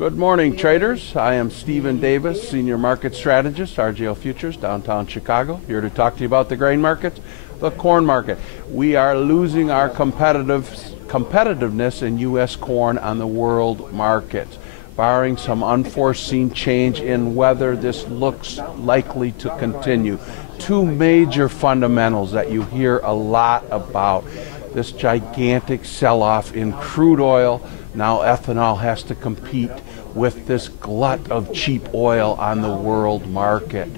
Good morning, traders. I am Stephen Davis, Senior Market Strategist, RJO Futures, downtown Chicago, here to talk to you about the grain markets, the corn market. We are losing our competitiveness in U.S. corn on the world markets. Barring some unforeseen change in weather, this looks likely to continue. Two major fundamentals that you hear a lot about: this gigantic sell-off in crude oil. Now ethanol has to compete with this glut of cheap oil on the world market.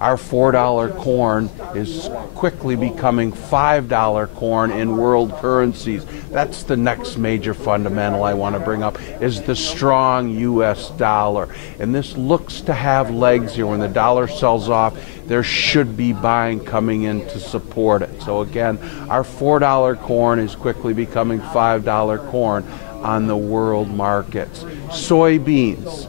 Our $4 corn is quickly becoming $5 corn in world currencies. That's the next major fundamental I want to bring up, is the strong U.S. dollar. And this looks to have legs here. When the dollar sells off, there should be buying coming in to support it. So again, our $4 corn is quickly becoming $5 corn on the world markets. Soybeans.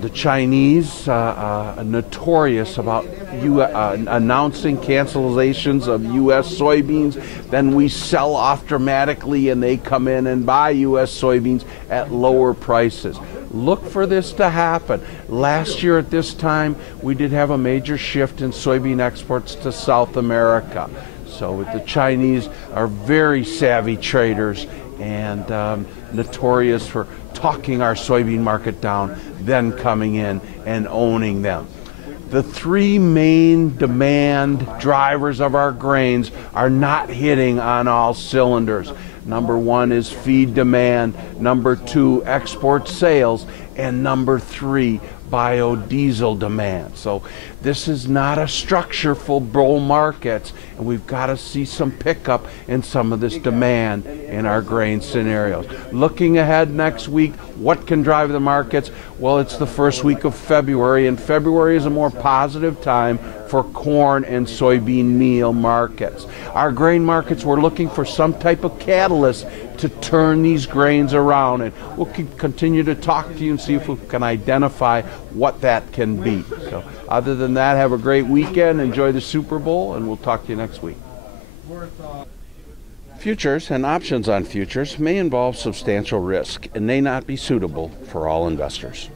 The Chinese are notorious about announcing cancellations of U.S. soybeans. Then we sell off dramatically and they come in and buy U.S. soybeans at lower prices. Look for this to happen. Last year at this time, we did have a major shift in soybean exports to South America. So the Chinese are very savvy traders and notorious for talking our soybean market down, then coming in and owning them. The three main demand drivers of our grains are not hitting on all cylinders. Number one is feed demand, number two, export sales, and number three, biodiesel demand. So this is not a structure for bull markets, and we've got to see some pickup in some of this demand in our grain scenarios. Looking ahead next week, what can drive the markets? Well, it's the first week of February, and February is a more positive time for corn and soybean meal markets. Our grain markets, we're looking for some type of catalyst to turn these grains around, and we'll continue to talk to you and see if we can identify what that can be. So other than that, have a great weekend, enjoy the Super Bowl, and we'll talk to you next week. Futures and options on futures may involve substantial risk and may not be suitable for all investors.